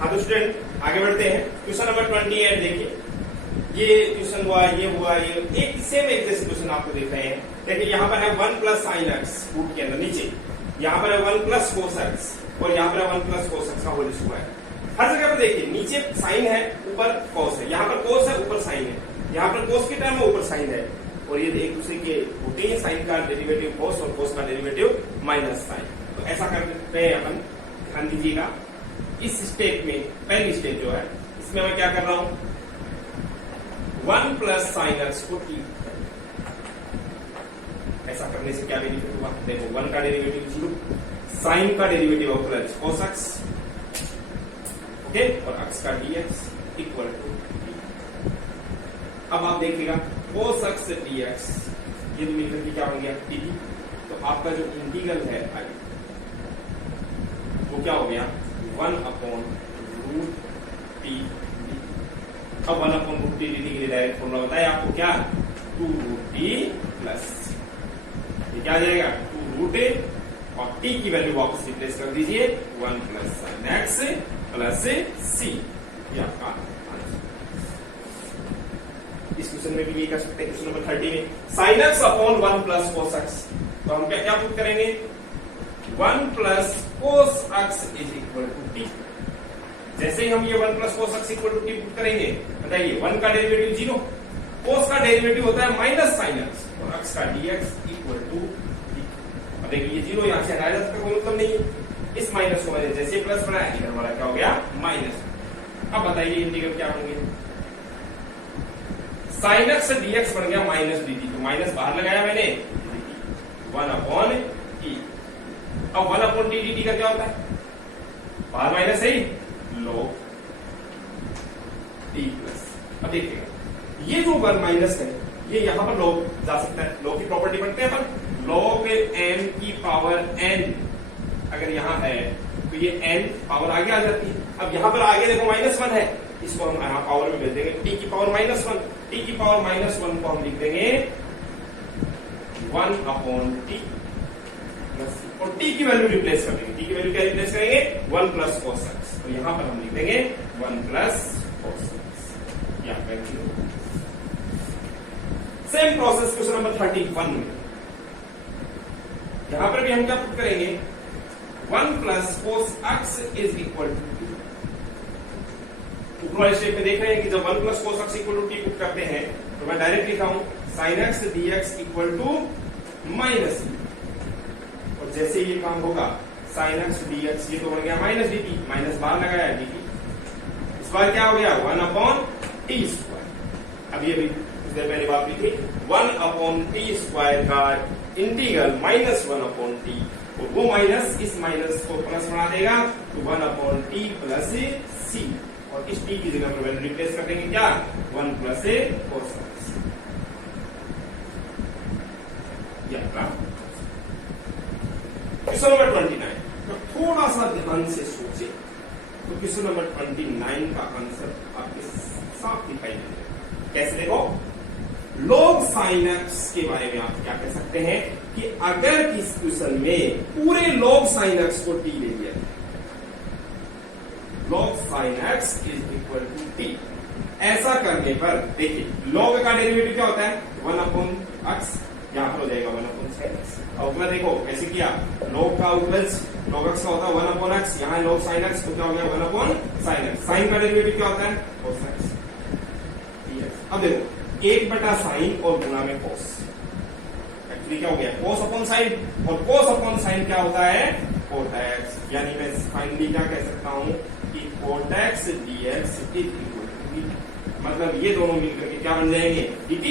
हाँ तो स्टूडेंट आगे बढ़ते हैं, क्वेश्चन नंबर 28 देखिए, ये क्वेश्चन हुआ, ये हुआ, ये एक सेम एक जैसे क्वेश्चन आपको देख रहे हैं। देखिए यहाँ पर है 1 प्लस साइन एक्स रूट के अंदर नीचे, यहाँ पर है 1 प्लस कोस एक्स और यहाँ पर है 1 प्लस कोस एक्स का होल स्क्वायर। हर जगह पर देखिए नीचे साइन है, ऊपर कोस है, यहाँ पर कोस है, ऊपर साइन है, यहाँ पर कोस की टर्म है, ऊपर साइन है, और ये एक दूसरे के होते हैं, साइन का डेरिवेटिव कोस और कोस का डेरिवेटिव माइनस साइन। तो ऐसा करते हैं अपन, ध्यान दीजिएगा। इस स्टेप में पहली स्टेप जो है इसमें मैं क्या कर रहा हूं, 1 प्लस साइन एक्स को t, ऐसा करने से क्या बेनिफिट हुआ, देखो 1 का डेरिवेटिव 0, साइन का डेरिवेटिव अवकलज कोस एक्स, ओके, और एक्स का dx इक्वल टू t। अब आप देखिएगा कोस एक्स dx, ये तो मिलकर क्या बन गया dt, तो आपका जो इंटीग्रल है आगे वो क्या हो गया 1 अपॉन रूट टी। अब 1 अपॉन रूट टी dt के लिए डायरेक्ट फॉर्मूला बताया आपको, क्या 2 रूट टी प्लस, ये क्या आ जाएगा 2 रूट और t की वैल्यू वापस रिप्लेस कर दीजिए 1 प्लस साइन एक्स प्लस सी, ये आपका आंसर। इस क्वेश्चन में भी ये कर सकते हैं। क्वेश्चन नंबर 30 में sine x upon 1 plus cos x, तो हम क्या पुट करेंगे 1 plus cos x is equal to t. जैसे ही हम ये 1 plus cos x equal to t put करेंगे, बताइए 1 का डेरिवेटिव 0, कोस का डेरिवेटिव होता है माइनस साइन एक्स और एक्स का dx इक्वल टू टी। अब देखिए ये 0 यहां से हटाया जा सकता, कोई मतलब नहीं है। इस माइनस को मैंने जैसे प्लस बनाया, इधर वाला क्या हो गया माइनस। अब बताइए इंटीग्रल क्या होंगे, साइन एक्स dx बन गया माइनस dt, तो माइनस बाहर लगाया मैंने 1 अपॉन टी। अब 1 अपॉन टी dt का क्या होता है, बाहर माइनस है ही, log t प्लस। अब देखिएगा ये जो 1 माइनस है ये यहां पर log जा सकता है, log की प्रॉपर्टी बनते हैं अपन, log m की पावर n अगर यहां है तो ये n पावर आगे आ जाती है। अब यहां पर आगे देखो -1 है, इसको हम यहां पावर में भेज देंगे t की पावर -1, t की पावर -1 को हम लिख देंगे 1 अपॉन टी प्लस, और t की वैल्यू रिप्लेस कर देंगे। t की वैल्यू क्या रिप्लेस करेंगे 1 प्लस कोस एक्स, तो यहां पर हम लिख देंगे 1 plus cos x. Same process question number 31 में, यहां पर भी हम क्या पुट करेंगे 1 plus cos x is equal to, ऊपर वाले स्टेप में देख रहे हैं कि जब 1 plus cos x equal to t put करते हैं तो मैं डायरेक्ट लिखा हूं sine x dx equal to minus, और जैसे ये काम होगा साइन एक्स dx, ये तो बन गया माइनस dt, माइनस बाहर लगाया dt, इस बार क्या हो गया 1 अपॉन टी स्क्वायर। अब ये भी पहले बात भी थी 1 अपॉन टी स्क्वायर का इंटीग्रल -1 अपॉन टी, और वो माइनस इस माइनस को प्लस बना देगा तो 1 अपॉन टी प्लस सी, और इस टी की जगह पर वैल्यू रिप्लेस कर देंगे क्या 1 plus cos x. Question number 29, तो थोड़ा सा ध्यान से सोचे तो क्वेश्चन नंबर 29 का आंसर आपके साफ दिखाई देगा। कैसे देखो, log sin x के बारे में आप क्या कह सकते हैं कि अगर इस क्वेश्चन में पूरे log sin x को t ले लिया, log sin x is equal to t, ऐसा करने पर देखिए log का डेरिवेटिव क्या होता है 1 अपॉन x, यहां पर हो जाएगा 1 अपॉन sin x। और मैं देखो कैसे किया, log का उपज log x का होता है 1 अपॉन x, यहां log sin x तो क्या हो गया 1 अपॉन sin x। sin का डेरिवेटिव क्या होता है cos x। अब देखो 1/sin और गुणा में cos, एक्चुअली क्या हो गया cos अपॉन sin, और cos अपॉन sin क्या होता है cot x, यानी मैं फाइनली क्या कह सकता हूं कि cot x dx is equal to dt, मतलब ये दोनों मिलकर के क्या बन जाएंगे dt।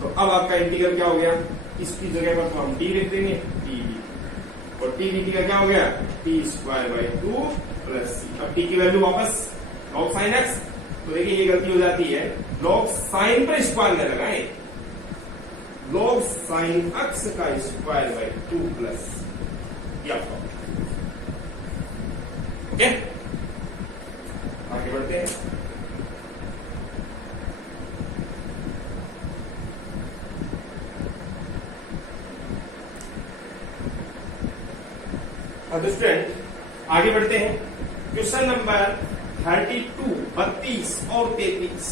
तो अब आपका इंटीग्रल क्या हो गया, इसकी जगह पर तो हम t लिख देंगे t dt, और t dt का क्या हो गया t square by 2 plus c। अब t की वैल्यू वापस log sin x, तो देखिए ये गलती हो जाती है, log sin पर स्क्वायर न लगाएं, log sin x का स्क्वायर बाई 2 प्लस, ओके आगे बढ़ते हैं। स्टूडेंट आगे बढ़ते हैं, क्वेश्चन नंबर 32, 32 और 33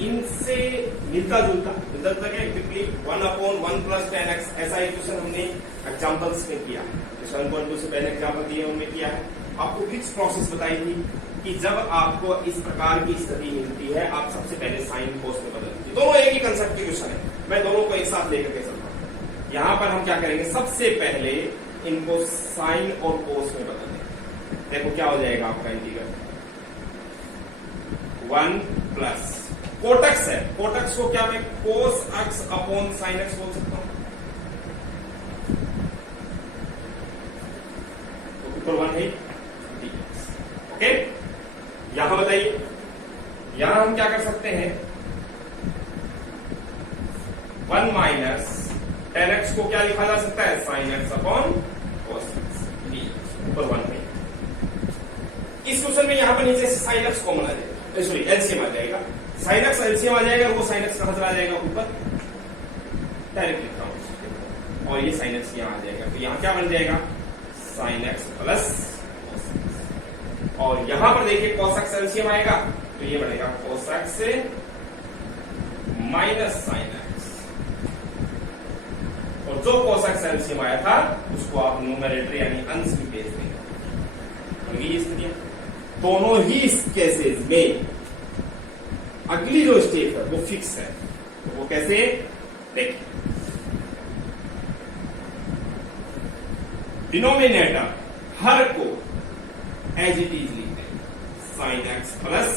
इनसे मिलता जुलता एग्जैक्टली 1 अपॉन 1 प्लस 10x, ऐसा एक क्वेश्चन हमने एग्जांपल्स में किया, 7.2 से पहले एग्जांपल दिए उनमें किया है। आपको फिक्स प्रोसेस बताई थी कि जब आपको इस प्रकार की स्थिति मिलती है आप सबसे पहले साइन कोस में बदल दीजिए, दोनों एक ही कंसेप्ट के क्वेश्चन है, मैं दोनों को एक साथ लेकर के चलता हूं। यहां पर हम क्या करेंगे, सबसे पहले इनको साइन और कोस में बदल देंगे। देखो क्या हो जाएगा आपका इंटीग्रल 1 प्लस कोटक्स है, कोटक्स को क्या मैं cos x upon sine x बोल सकता हूं, तो ऊपर 1 है dx, ओके। यहां बताइए, यहां हम क्या कर सकते हैं 1 माइनस 10x को क्या लिखा जा सकता है sign x upon cos x dx, ऊपर 1 है। इस क्वेश्चन में यहां पर नीचे से साइन एक्स कॉमन आ जाएगा, सॉरी एलसीएम आ जाएगा, साइन एक्स एलसीएम आ जाएगा, वो साइन एक्स कहां चला जाएगा ऊपर, डायरेक्ट लिखता हूं। और ये साइन एक्स यहाँ आ जाएगा, तो यहाँ क्या बन जाएगा sine x plus cos x। और यहां पर देखिए cos x एलसीएम आएगा तो ये बनेगा cos x से माइनस साइन एक्स, और जो cos x एलसीएम आया था उसको आप न्यूमरेटर यानी अंश में भेज देंगे। ये स्थितियां दोनों ही केसेस में अगली जो स्टेप है वो फिक्स है, तो वो कैसे देखिए। डिनोमिनेटर हर को एज इट इज लिखते हैं sine x plus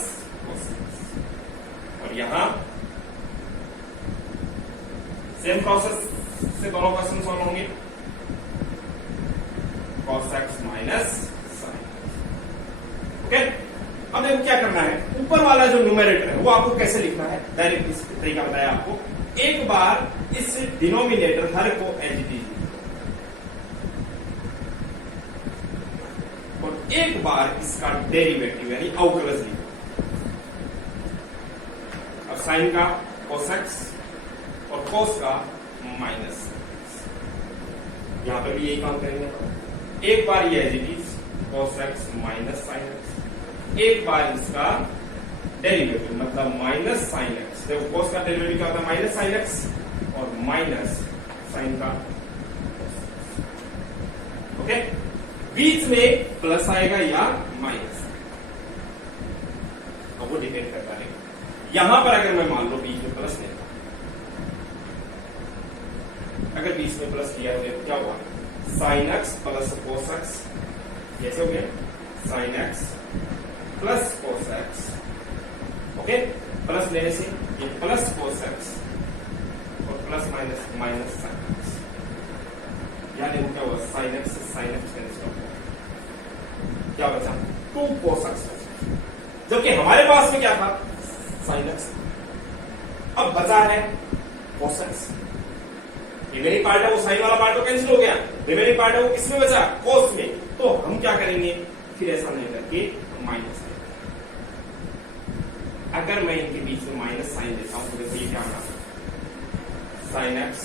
cos x, और यहां सेम प्रोसेस से दोनों क्वेश्चन सॉल्व होंगे, cos x minus sine x. Okay, अब देखो क्या करना है, ऊपर वाला जो न्यूमरेटर है वो आपको कैसे लिखना है, डायरेक्ट इस तरीका बताया आपको। एक बार इस डिनोमिनेटर हर को एज इट इज और एक बार इसका डेरिवेटिव यानी अवकलज लिखो। अब साइन का cos x और cos का माइनस, यहां पर भी यही काम करेंगे। एक बार ये as it is cos x minus sine x, एक बार इसका डेरिवेटिव मतलब माइनस साइन एक्स। देखो cos का डेरिवेटिव क्या होता है माइनस साइन एक्स, और माइनस साइन का ओके, बीच में प्लस आएगा या माइनस, अब वो डिपेंड करता है। यहां पर अगर मैं मान लो बीच में प्लस लेता, अगर बीच में प्लस लिया तो क्या हुआ sine x plus cos x, कैसे हो गया sine x plus cos x। Okay, plus लेने से ये प्लस cos x और plus minus minus sine x, यानी क्या हुआ साइन एक्स से साइन एक्स कैंसिल हो गया, क्या बचा 2 cos x, जबकि हमारे पास में क्या था साइन एक्स, अब बचा है cos x। रिमेनिंग पार्ट है वो साइन वाला पार्ट तो कैंसिल हो गया, रिमेनिंग पार्ट है वो किसमें बचा cos में, तो हम क्या करेंगे फिर ऐसा नहीं करके माइनस, अगर मैं इनके बीच में माइनस साइन देता हूं तो देखो ये क्या बना sine x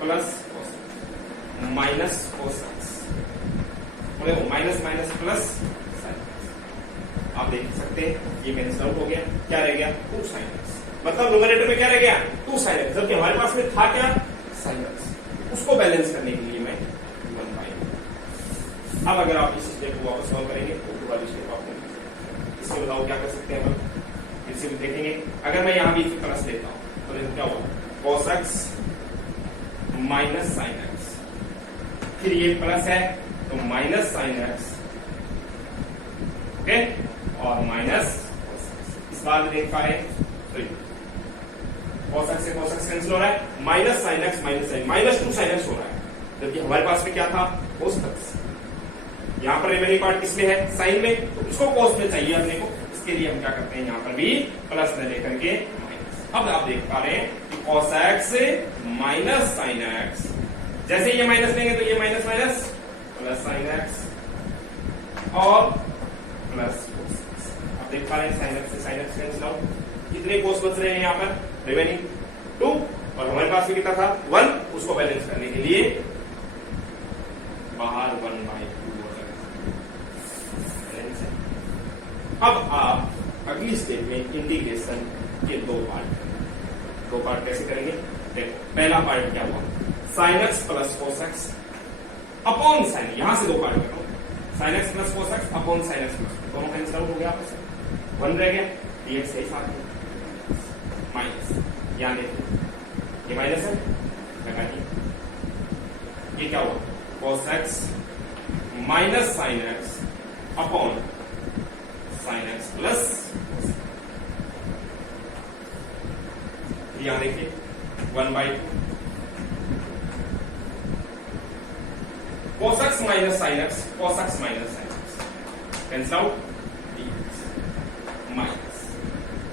plus minus cos x, minus minus plus sine x. आप देख सकते हैं ये कैंसिल आउट हो गया, क्या रह गया 2 साइन एक्स, मतलब न्यूमरेटर में क्या रह गया 2 साइन एक्स, जबकि हमारे पास में था क्या साइन एक्स। उसको बैलेंस करने के लिए मैं 1 बाई। अब अगर आप इस स्टेप को वापस सॉल्व करेंगे तो पूरा स्टेप आपको इससे बताओ क्या कर सकते हैं हम, फिर से देखेंगे। अगर मैं यहां भी प्लस लेता हूं तो देखो क्या होगा cos x minus sine x, फिर ये प्लस है तो माइनस साइन एक्स, ओके, और माइनस इस बार में देख पा रहे हैं cos x से cos x कैंसिल हो रहा है, minus sine x minus sine minus 2 sine x हो रहा है, जबकि हमारे पास में क्या था cos x। यहां पर रिमेनिंग पार्ट किसमें है साइन में, तो इसको cos में चाहिए अपने को, इसके लिए हम क्या करते हैं यहां पर भी प्लस में लेकर के माइनस। अब आप देख पा रहे हैं कि cos x minus sine x, जैसे ये माइनस लेंगे तो ये minus minus plus sign x और प्लस cos x। आप देख पा रहे हैं साइन एक्स से साइन एक्स कैंसिल आउट, कितने cos बच रहे हैं यहाँ पर रिमेनिंग 2, और हमारे पास में कितना था 1, उसको बैलेंस करने के लिए बाहर 1/2 हो जाएगा। अब आप अगली स्टेप में इंटीग्रेशन के 2 पार्ट कैसे करेंगे, देखो पहला पार्ट क्या हुआ sine x plus cos x upon sine, यहां से 2 पार्ट करो, sine x plus cos x upon sine x plus, दोनों कैंसिल आउट हो गया आपस में, 1 रह गया, dx है साथ में माइनस, यहां देखिए ये माइनस है लगा दिया, ये क्या हुआ cos x minus sine x upon sine x plus, यहां देखिए 1/2 cos x minus sine x, cos x minus sine x cancel out, minus,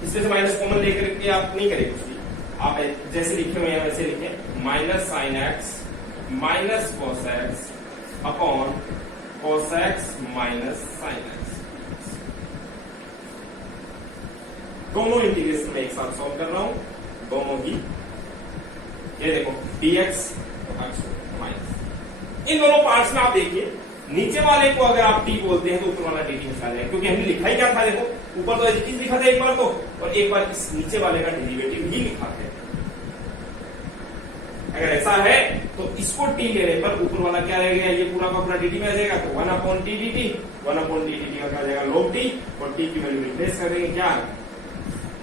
इसमें से माइनस कॉमन लेकर के आप नहीं करेंगे कुछ भी, आप जैसे लिखे हुए हैं वैसे लिखें minus sine x minus cos x upon cos x minus sine x. दोनों इंटीग्रेशन में एक साथ सॉल्व कर रहा हूं, दोनों ही, ये देखो dx माइनस। इन दोनों पार्ट्स में आप देखिए, नीचे वाले को अगर आप टी बोलते हैं तो ऊपर वाला डी हटा जाएगा, क्योंकि हमने लिखा ही क्या था, देखो ऊपर तो एज लिखा था एक बार तो, और एक बार इस नीचे वाले का डेरिवेटिव ही लिखा है। अगर ऐसा है तो इसको टी लेने पर ऊपर वाला क्या रह गया, ये पूरा का पूरा dt में आ जाएगा, तो 1/d dt, 1/d dt का क्या आ जाएगा log t, और t की वैल्यू रिप्लेस कर देंगे क्या,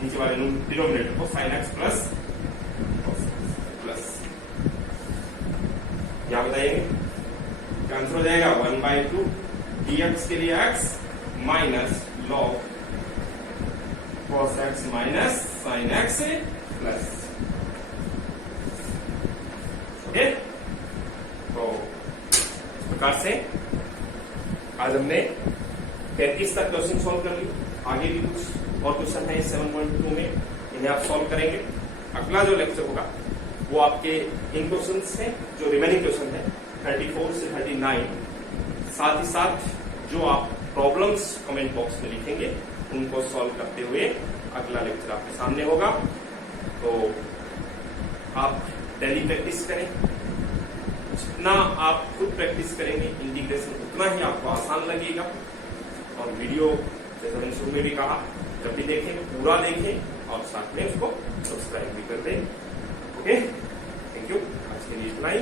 नीचे वाले डिनोमिनेटर को sin x प्लस क्या बताइए, क्या आंसर हो जाएगा 1/2 dx के लिए x minus log cos x minus sin x plus. Okay, तो इस प्रकार से आज हमने 35 तक क्वेश्चन सॉल्व कर ली। आगे भी कुछ और क्वेश्चन है 7.2 में, इन्हें आप सॉल्व करेंगे। अगला जो लेक्चर होगा वो आपके इन क्वेश्चंस हैं, जो रिमेनिंग क्वेश्चन है 34 से 39, साथ ही साथ जो आप प्रॉब्लम्स कमेंट बॉक्स में लिखेंगे उनको सॉल्व करते हुए अगला लेक्चर आपके सामने होगा। तो आप डेली प्रैक्टिस करें, जितना आप खुद प्रैक्टिस करेंगे इंटीग्रेशन उतना ही आपको आसान लगेगा। और वीडियो जैसे मैंने शुरू में भी कहा, जब भी देखें पूरा देखें और साथ में उसको सब्सक्राइब भी कर दें। ओके, थैंक यू, आज के लिए इतना ही।